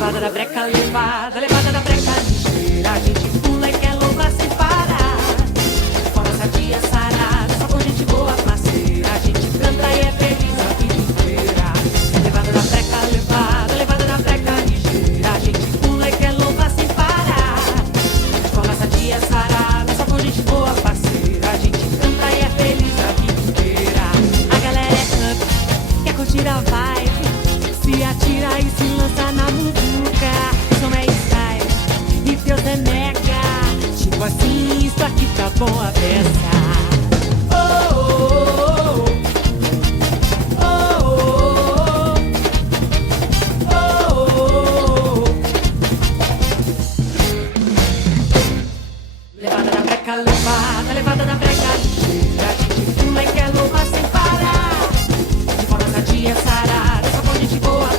Levada da breca, levada da breca ligeira. A gente pula e quer louvar sem parar. De forma sadia, sarada, só com gente boa, parceira. A gente canta e é feliz a vida inteira. Levada da breca, levada da breca ligeira. A gente pula e quer louvar sem parar. De forma sadia, sarada, só com gente boa, parceira. A gente canta e é feliz a vida inteira. A galera é up, quer curtir a vibe. Se atira e se lança na muvuca. Som é style e Deus é mega. Tipo assim, isso aqui tá bom a peça. Oh, oh, oh, oh, oh, oh, oh. Levada da breca, levada da breca ligeira. A gente pula e quer louvar sem parar. De forma sadia, sarada, só com gente boa.